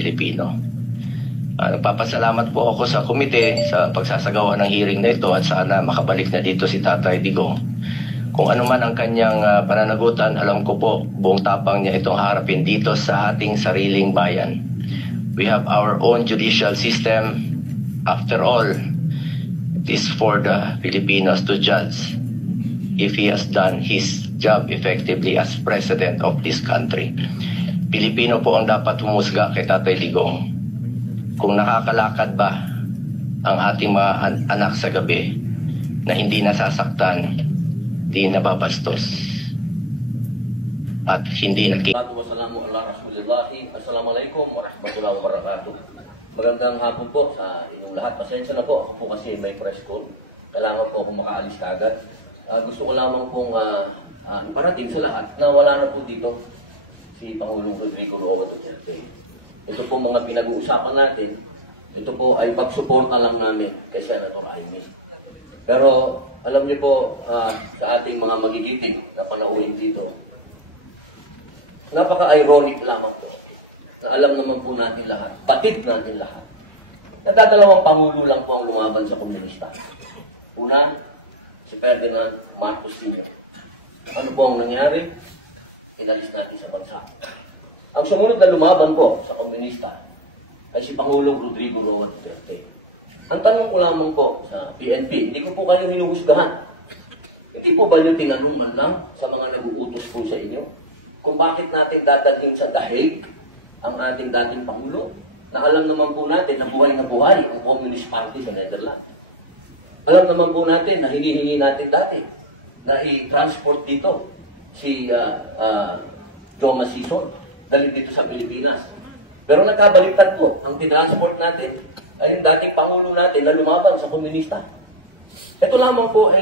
Pilipino. Nagpapasalamat po ako sa komite sa pagsasagawa ng hearing na ito at sana makabalik na dito si Tatay Digong. Kung ano man ang kanyang pananagutan, alam ko po buong tapang niya itong harapin dito sa ating sariling bayan. We have our own judicial system. After all, it is for the Filipinos to judge if he has done his job effectively as president of this country. Pilipino po ang dapat humusga kay Tatay Digong. Kung nakakalakad ba ang ating mga anak sa gabi na hindi nasasaktan, di nababastos, at hindi Assalamualaikum warahmatullahi wabarakatuh. Magandang hapon po sa inyong lahat. Pasensya na po, ako po kasi may press call. Kailangan po ako makaalis kagad. Gusto ko lamang pong iparating sa lahat na wala na po dito si Pangulong Rodrigo Roa Duterte. Ito po mga pinag-uusapan natin, ito po ay pagsuporta lang namin kay Senator Amy. Pero alam niyo po sa ating mga magigiting na panauhin dito, napaka-ironic lamang po na alam naman po natin lahat, batid natin lahat, nadadalawang pangulo lang po ang lumaban sa komunista. Una, si Ferdinand Marcos Sr. Ano po ang nangyari? Inalis natin sa bansa. Ang sumunod na lumaban po sa komunista ay si Pangulong Rodrigo Roa Duterte. Ang tanong ko lamang po sa PNP, hindi ko po kayo hinuhusgahan. Hindi po ba nyo tinanong man lang sa mga nag-uutos po sa inyo kung bakit natin dadating sa dahig ang ating dating Pangulo? Na alam naman po natin na buhay ang Communist Party sa Netherlands. Alam naman po natin na hinihingi natin dati na i-transport dito si Joma Sison dali dito sa Pilipinas. Pero nagkabaliktad po, ang tinransport natin ay yung dating Pangulo natin na lumaban sa komunista. Ito lamang po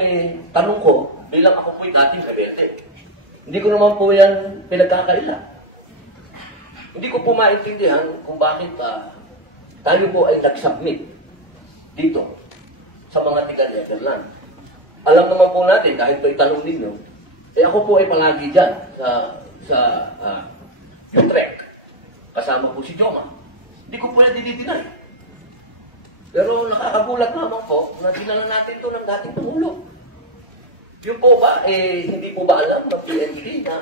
tanong ko, bilang ako po'y dating rebelde. Hindi ko naman po yan pinagkakaila. Hindi ko po maintindihan kung bakit tayo po ay nag-submit dito sa mga tiga-Netherlands. Alam naman po natin, dahil po itanong ninyo, ako po ay palagi dyan sa Utrecht. Kasama po si Joma. Hindi ko po yan dinidinay. Pero nakakagulat naman po na dinala natin ito ng dating Pangulo. Yung po ba, hindi po ba alam ng PNP na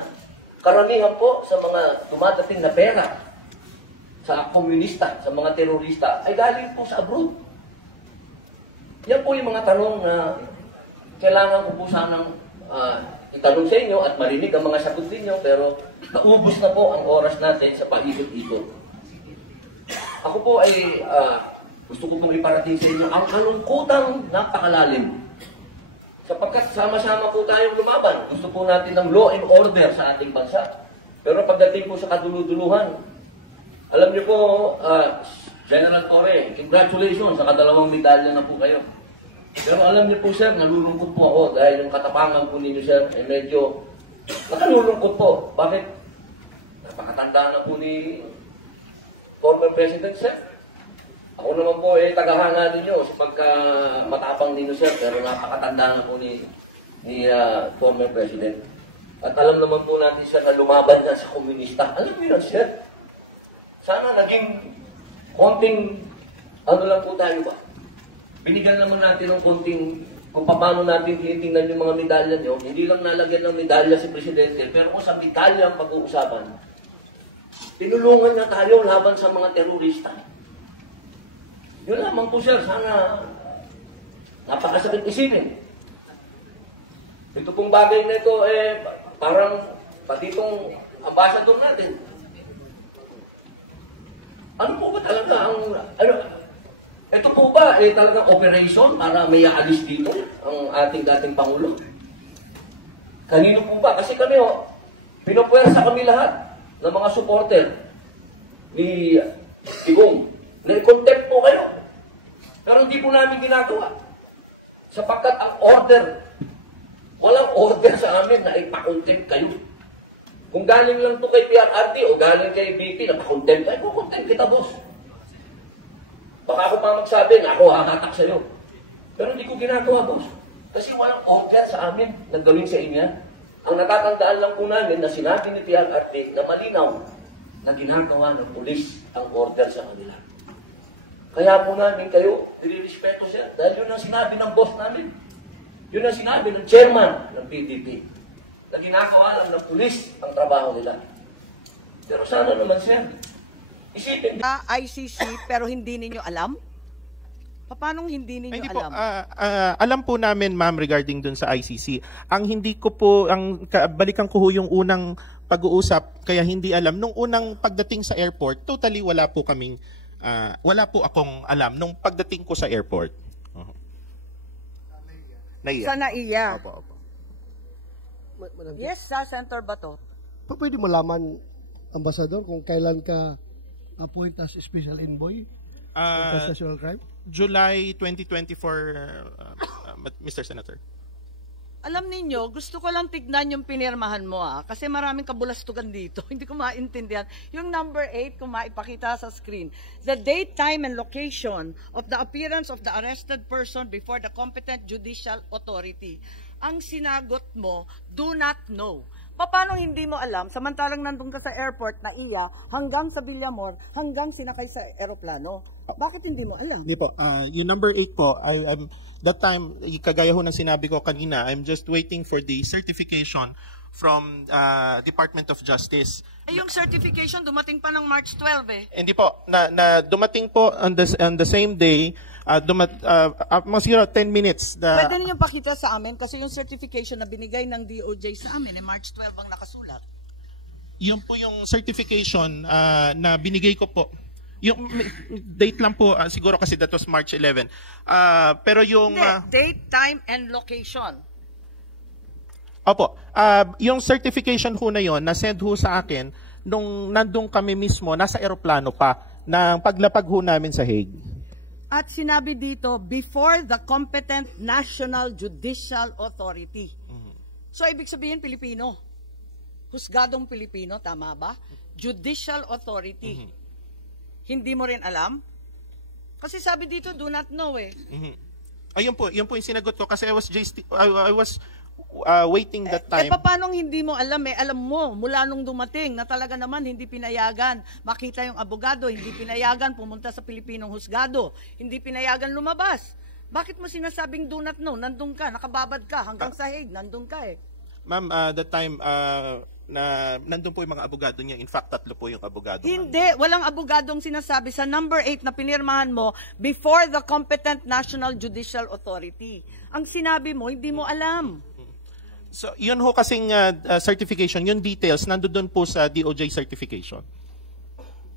karamihan po sa mga dumadating na pera sa komunista, sa mga terorista, ay galing po sa abroad. Yan po yung mga tanong na kailangan ko po sanang itanong sa inyo at marinig ang mga sagot ninyo, pero naubos na po ang oras natin sa pag-ikot-ikot. Ako po ay gusto ko pong iparating sa inyo ang kalungkutang napakalalim. Sapagkat sama-sama po tayong lumaban. Gusto po natin ng law and order sa ating bansa. Pero pagdating po sa kaduluduluhan, alam niyo po, General Torre, congratulations, sa kadalawang medalya na po kayo. Pero alam niyo po, sir, nalulungkot po ako dahil yung katapangan po ninyo, sir, ay medyo nakalulungkot po. Bakit? Napakatanda na po ni former President, sir. Ako naman po tagahanga ninyo sa pagka matapang ninyo, sir, pero napakatanda na po ni former President. At alam naman po natin, sir, na lumaban na sa komunista. Alam niyo yun, sir. Sana naging konting, ano lang po tayo ba? Binigyan naman natin ng konting, kung paano natin tinitingnan yung mga medalya nyo, hindi lang nalagyan ng medalya si Presidente, pero kung sa medalya ang pag-uusapan, tinulungan na tayo laban sa mga terorista. Yun lamang po, sir, sana napakasakit isipin. Ito pong bagay na ito, parang pati itong ambassador natin. Ano po ba talaga ang, ito po ba talagang operation para may aalis dito ang ating dating Pangulo? Kanino po ba? Kasi kami, pinupwersa kami lahat ng mga supporter ni Digong. Na-contempt po kayo. Pero hindi po namin ginagawa. Sapagkat ang order, walang order sa amin na ipakontempt kayo. Kung galing lang to kay PRRT o galing kay BP na pakontempt, ay kukontempt kita, boss. Baka ako pa magsabi na ako hakatak sa'yo. Pero hindi ko ginagawa, boss. Kasi walang order sa amin na gawin sa inyo. Ang natatandaan lang po namin na sinabi ni PRRT na malinaw na ginagawa ng pulis ang order sa kanila. Kaya po namin kayo, nilirespeto siya. Dahil yun ang sinabi ng boss namin. Yun ang sinabi ng chairman ng PDP. Na ginagawa lang ng pulis ang trabaho nila. Pero sana naman siya, isipin. ICC pero hindi ninyo alam? Paano hindi ninyo Hindi alam? po, alam po namin ma'am regarding dun sa ICC. Ang hindi ko po, balikan ko ho yung unang pag-uusap, kaya hindi alam. Nung unang pagdating sa airport, totally wala po wala po akong alam nung pagdating ko sa airport. Naiya. Sa NAIA. Opo. Madam, Yes, sa Senator Bato. pwede mo laman, Ambassador, kung kailan ka appoint as special envoy sa sexual crime? July 2024, Mr. Senator. Alam ninyo, gusto ko lang tignan yung pinirmahan mo kasi maraming kabulastugan dito. Hindi ko maintindihan. Yung number 8, kung maipakita sa screen. The date, time, and location of the appearance of the arrested person before the competent judicial authority. Ang sinagot mo, do not know. Paano hindi mo alam, samantalang nandun ka sa airport na hanggang sa Villamor, hanggang sinakay sa eroplano? Bakit hindi mo alam? Hindi po. Yung number 8 po, that time, kagaya ho ng sinabi ko kanina, I'm just waiting for the certification from Department of Justice. Yung certification dumating pa ng March 12 Hindi po. Na dumating po on the same day, mga siguro 10 minutes. Pwede niyo pakita sa amin kasi yung certification na binigay ng DOJ sa amin, March 12 ang nakasulat. Yun po yung certification na binigay ko po. Yung date lang po, siguro kasi that was March 11. Pero yung... Date, time, and location. Opo. Yung certification ho na yon, na-send ho sa akin, nung nandun kami mismo, nasa eroplano pa, ng paglapag ho namin sa Hague. At sinabi dito, before the competent National Judicial Authority. So, ibig sabihin, Pilipino. Husgadong Pilipino, tama ba? Judicial Authority. Hindi mo rin alam? Kasi sabi dito, do not know Ayun po yung sinagot ko kasi I was waiting that time. Paano hindi mo alam Alam mo, mula nung dumating na talaga naman hindi pinayagan makita yung abogado, hindi pinayagan pumunta sa Pilipinong husgado, hindi pinayagan lumabas. Bakit mo sinasabing do not know? Nandun ka, nakababad ka, hanggang sa Hague, nandun ka Ma'am, that time, nandun po yung mga abogado niya. In fact, 3 po yung abogado. Hindi, walang abogadong sinasabi sa number 8 na pinirmahan mo before the competent National Judicial Authority. Ang sinabi mo, hindi mo alam. So, yun ho kasing certification, yung details, nandun po sa DOJ certification.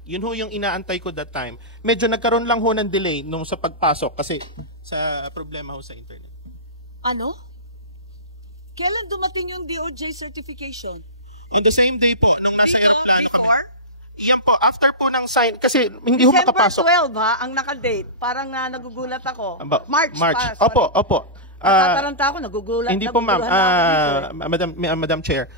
Yun ho yung inaantay ko that time. Medyo nagkaroon lang ho ng delay nung sa pagpasok kasi sa problema ho sa internet. Ano? Kailan dumating yung DOJ certification? On the same day po, nung nasa aeroplano kami. Yan po, after po ng sign, kasi hindi ho December makapasok. 12 ang nakadate. Parang nagugulat ako. March. Sorry. Opo. Natataranta ako, nagugulat. Hindi po ma'am, Madam Chair,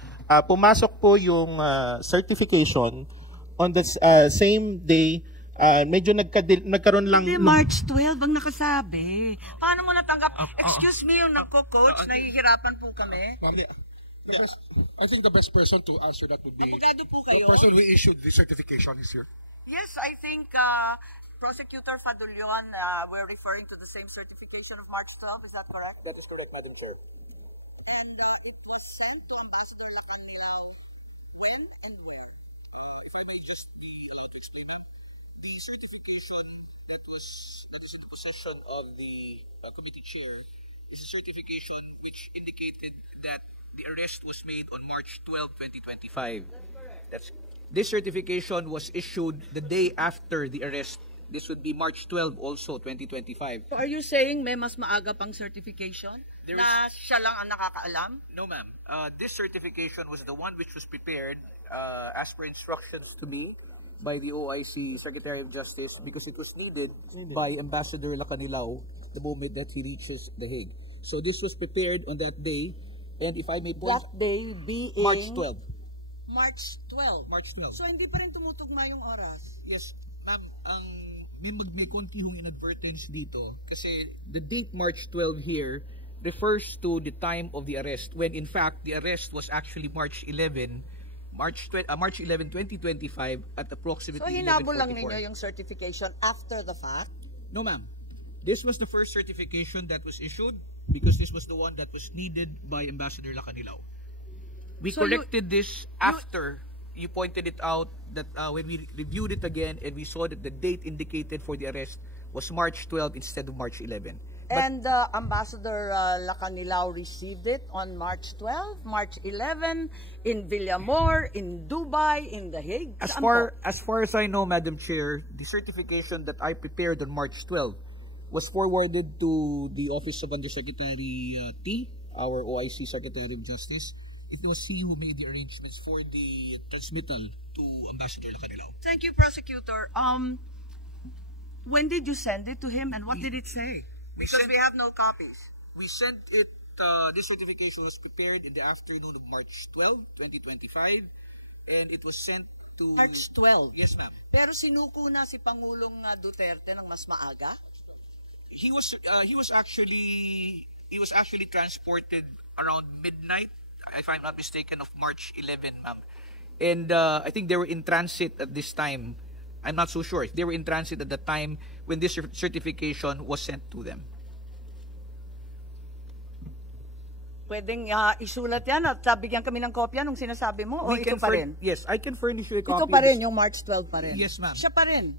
pumasok po yung certification on the same day. Medyo nagkaroon lang. Hindi, March 12 ang nakasabi. Paano mo natanggap? Excuse me, yung nagko-coach, nahihirapan po kami. I think the best person to answer that would be Abogado po the kayo? person who issued the certification is here. Yes, I think Prosecutor Fadulion, we're referring to the same certification of March 12. Is that correct? That is correct, Madam Chair. And it was sent to Ambassador Lacanang when and where? If I may just to explain, ma'am, the certification that is in the possession of the committee chair is a certification which indicated that the arrest was made on March 12, 2025. This certification was issued the day after the arrest. This would be March 12 also, 2025. So are you saying may mas maaga pang certification? There na siya lang ang nakakaalam? No, ma'am. This certification was the one which was prepared as per instructions to me by the OIC Secretary of Justice because it was needed by Ambassador Lacanilao the moment that he reaches The Hague. So this was prepared on that day, and if I may point, That day being? March 12. March 12. March 12. So hindi pa rin tumutugma yung oras? Yes, ma'am, may konti hong inadvertence dito kasi the date March 12 here refers to the time of the arrest when in fact the arrest was actually March 11 March 11, 2025 at approximately So hinabol lang 11:44. ninyo yung certification after the fact? No, ma'am. This was the first certification that was issued because this was the one that was needed by Ambassador Lacanilao. We So corrected this after you pointed it out that when we reviewed it again and we saw that the date indicated for the arrest was March 12 instead of March 11. And Ambassador Lacanilao received it on March 12, March 11, in Villamor, in Dubai, in The Hague. As Saan po? far as I know, Madam Chair, the certification that I prepared on March 12 was forwarded to the Office of Undersecretary T, our OIC Secretary of Justice. It was he who made the arrangements for the transmittal to Ambassador Lacanilao. Thank you, Prosecutor. When did you send it to him and what did it say? Because we have no copies. We sent it, this certification was prepared in the afternoon of March 12, 2025, and it was sent to... March 12? Yes, ma'am. Pero sinuko na si Pangulong Duterte ng mas maaga? He was actually transported around midnight, if I'm not mistaken, of March 11, ma'am. And I think they were in transit at this time. I'm not so sure. They were in transit at the time when this certification was sent to them. Pwedeng isulat yan at bigyan kami ng kopya nung sinasabi mo o ito pa rin? Yes, I can furnish you a copy. Ito pa rin, yung March 12 pa rin? Yes, ma'am. Siya pa rin?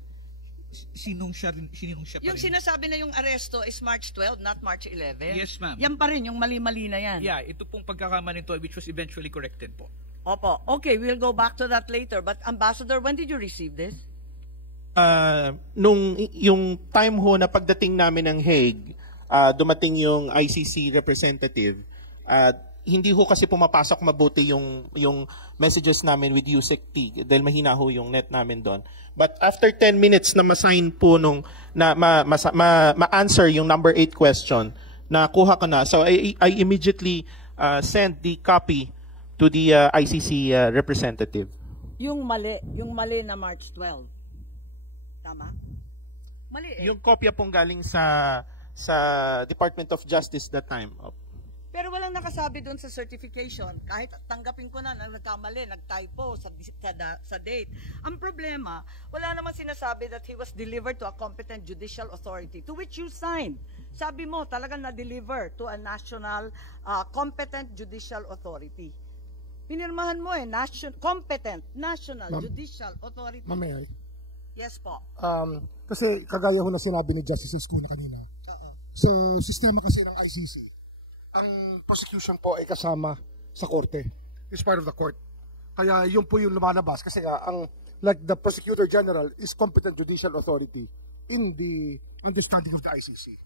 Sinong siya pa Yung rin? sinasabi na yung aresto is March 12, not March 11? Yes, ma'am. Yan pa rin, yung mali-mali na yan? Yeah, ito pong pagkakamali nito which was eventually corrected po. Opo. Okay, we'll go back to that later. But Ambassador, when did you receive this? Yung time ho na pagdating namin ng Hague, dumating yung ICC representative, hindi ho kasi pumapasok mabuti yung messages namin with USEC-T dahil mahina ho yung net namin doon. But after 10 minutes na ma-sign po ma-answer yung number 8 question, nakuha ko na. So I immediately sent the copy to the ICC representative. Yung mali na March 12. Tama? Mali eh. Yung kopya pong galing sa Department of Justice that time. Pero walang nakasabi doon sa certification. Kahit tanggapin ko na nagkamali, nagtypo sa date. Ang problema, wala naman sinasabi that he was delivered to a competent judicial authority to which you signed. Sabi mo, talagang na-deliver to a national competent judicial authority. Pinirmahan mo competent national judicial authority. Mamaya. Yes po. Kasi kagaya ho na sinabi ni Justice Escuna kanina, sa sistema kasi ng ICC, ang prosecution po ay kasama sa korte. It's part of the court. Kaya yun po yung lumalabas. Kasi like the Prosecutor General is competent judicial authority in the understanding of the ICC.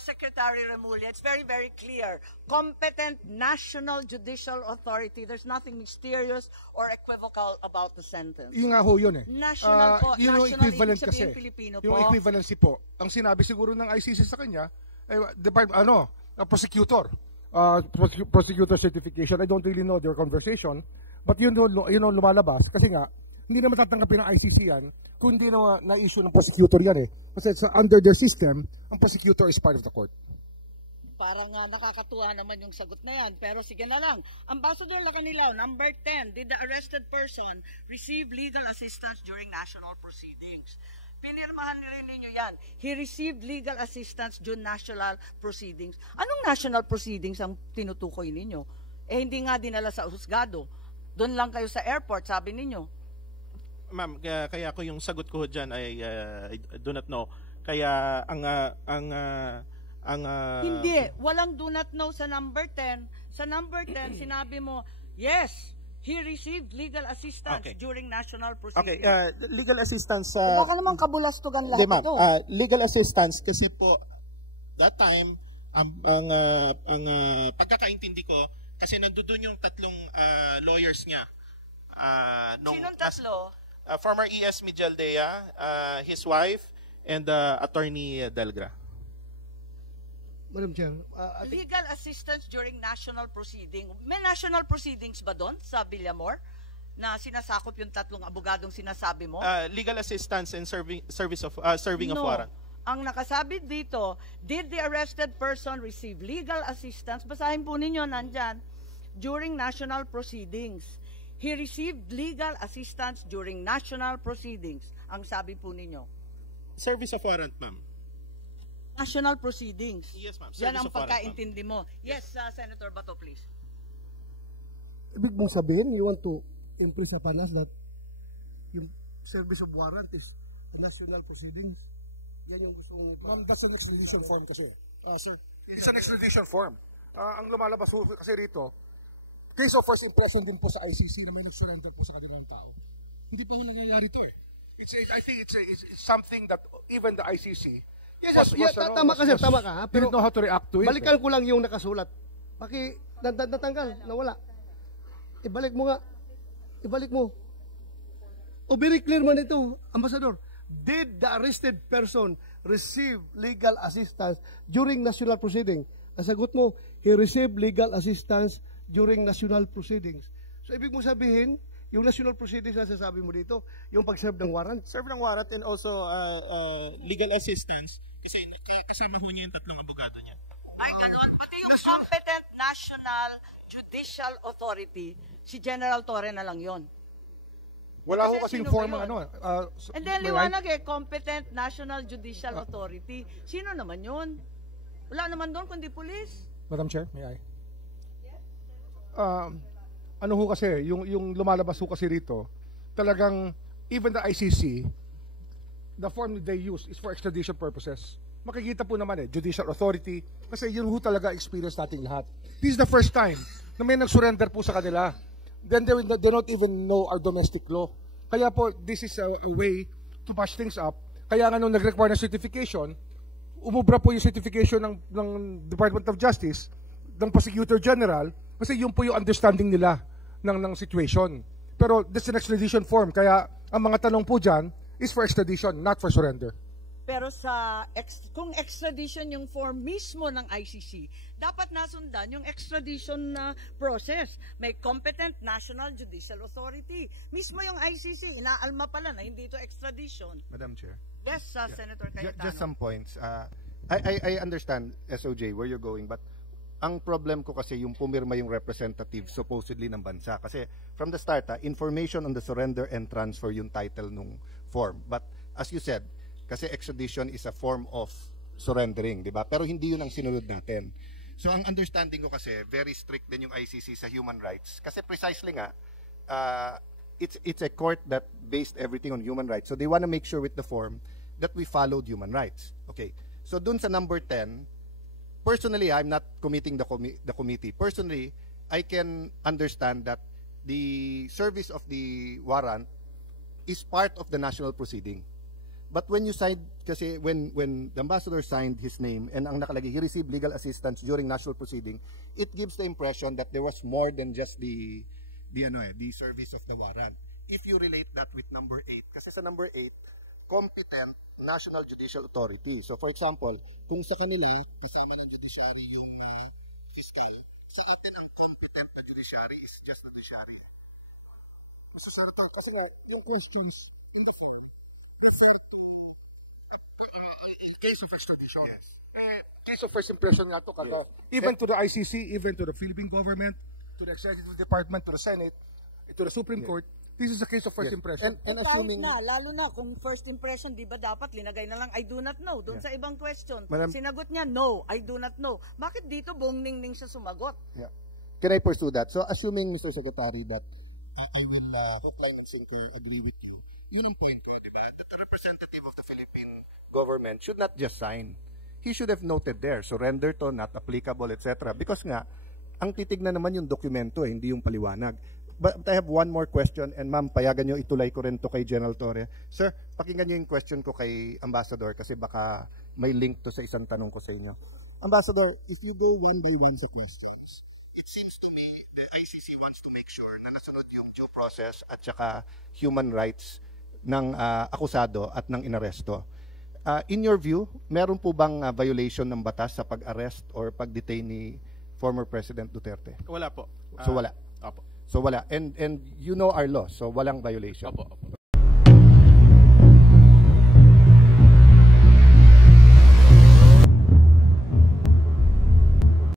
Secretary Remulla, it's very, very clear. Competent national judicial authority. There's nothing mysterious or equivocal about the sentence. Yung nga ho yun eh. National po. Yun yung National, equivalent ibig sabihin kasi. Pilipino Yung po. equivalency po. Ang sinabi siguro ng ICC sa kanya, prosecutor. Prosecutor certification. I don't really know their conversation. But yun lumalabas. Kasi nga, hindi na matatanggapin ng ICC yan kung hindi na na-issue ng prosecutor yan eh. Kasi under their system, ang prosecutor is part of the court. Parang nakakatuwa naman yung sagot na yan. Pero sige na lang. Ambassador Lacanilao, number 10, did the arrested person receive legal assistance during national proceedings? Pinirmahan rin ninyo yan. He received legal assistance during national proceedings. Anong national proceedings ang tinutukoy ninyo? Eh hindi nga dinala sa husgado. Doon lang kayo sa airport, sabi ninyo. Ma'am, kaya ko yung sagot ko dyan ay I do not know. Kaya hindi, walang do not know sa number 10. Sa number 10, sinabi mo, yes, he received legal assistance during national proceedings. Okay, legal assistance. Baka naman kabulastugan lahat ito. Legal assistance kasi po, that time, ang pagkakaintindi ko, kasi nandoon yung tatlong lawyers niya. Sinong tatlo? Former ES Mijaldea, his wife, and Attorney Delgra. Madam Chair, Legal assistance during national proceeding. May national proceedings ba doon sa Villamor na sinasakop yung tatlong abogadong sinasabi mo? Legal assistance and serving of warrant. Ang nakasabi dito, did the arrested person receive legal assistance? Basahin po ninyo, nandyan, during national proceedings. he received legal assistance during national proceedings. Ang sabi po ninyo. Service of warrant, ma'am. National proceedings. Yes, ma'am. Yan Service ang of warrant, pagkaintindi mo. Yes, Senator Bato, please. Ibig mong sabihin, you want to impress upon us that yung service of warrant is a national proceedings? Yan yung gusto mong Ma'am, that's an extradition form kasi. Sir, it's an extradition form. Ang lumalabas po kasi rito, case of first impression din po sa ICC na may nag-surrender po sa kanilang tao. Hindi pa ho nangyayari to eh. I think it's something that even the ICC tama ka, sir, tama ka. Pero didn't know how to react to it. balikan ko lang yung nakasulat. Natanggal, nawala. Ibalik mo nga. Ibalik mo. O very clear man ito, Ambassador. Did the arrested person receive legal assistance during national proceeding? Ang sagot mo, he received legal assistance during national proceedings. So, ibig mo sabihin, yung national proceedings na sasabi mo dito, yung pag-serve ng warrant. Serve ng warrant and also legal assistance kasi kasama ho niya yung tatlong abogado niya. Ay, ganun. Pati yung competent national judicial authority, si General Torre na lang yon. Wala ho Kasi kasing sino form ba ng yun? And then, may liwanag competent national judicial authority. Sino naman yun? Wala naman doon kundi police. Madam Chair, may I? Ano ho kasi, yung lumalabas ho kasi rito, talagang even the ICC, the form they use is for extradition purposes. Makikita po naman judicial authority, kasi yun ho talaga experience nating lahat. This is the first time na may nag-surrender po sa kanila. Then they don't even know our domestic law. Kaya po, this is a way to mash things up. Kaya nga nung nag-require ng certification, umubra po yung certification ng Department of Justice, ng Prosecutor General, kasi yun po yung understanding nila ng situation. Pero this is an extradition form, kaya ang mga tanong po dyan is for extradition, not for surrender. Pero kung extradition yung form mismo ng ICC, dapat nasundan yung extradition na process. May competent national judicial authority. Mismo yung ICC, inaalma pala na hindi ito extradition. Madam Chair. Yes, Senator Cayetano. Just some points. I understand, SOJ, where you're going, but ang problem ko kasi yung pumirma yung representative supposedly ng bansa. Kasi from the start, information on the surrender and transfer yung title nung form. But as you said, kasi extradition is a form of surrendering, di ba? Pero hindi yun ang sinunod natin. So ang understanding ko kasi, very strict din yung ICC sa human rights. Kasi precisely nga, it's a court that based everything on human rights. So they want to make sure with the form that we followed human rights. Okay. So dun sa number 10, personally, I'm not committing the committee. Personally, I can understand that the service of the warrant is part of the national proceeding. But when you signed, kasi when the ambassador signed his name and ang nakalagay, he received legal assistance during national proceeding, it gives the impression that there was more than just the service of the warrant. If you relate that with number 8, kasi sa number 8, competent national judicial authority. So for example, kung sa kanila, kasama ng judiciary yung fiscal, sa atin ang competent na judiciary is just the judiciary. Mr. Senator, kasi nga, yung questions in the form refer to case of extradition. Yes. Case of first impression nga to kada. Even to the ICC, even to the Philippine government, to the Executive Department, to the Senate, to the Supreme Court, this is a case of first impression. And assuming lalo na kung first impression, di ba dapat linagay na lang I do not know doon sa ibang question. Sinagot niya, no, I do not know. Bakit dito buong ningning siya sumagot? Yeah. Can I pursue that? So assuming, Mr. Secretary, that I will reply and simply agree with you. Yun ang point ko, di ba? That the representative of the Philippine government should not just sign. He should have noted there, surrender to, not applicable, etc. Because nga, ang titignan naman yung dokumento, hindi yung paliwanag. But I have one more question, and ma'am, payagan nyo, itulay ko rin to kay General Torre. Sir, pakinggan nyo yung question ko kay Ambassador kasi baka may link to sa isang tanong ko sa inyo. Ambassador, if you go one by one sa questions, it seems to me the ICC wants to make sure na nasunod yung due process at saka human rights ng akusado at ng inaresto. In your view, meron po bang violation ng batas sa pag-arrest or pag-detain ni former President Duterte? Wala po. So wala. Opo. So wala. And you know our law, so walang violation. Opo.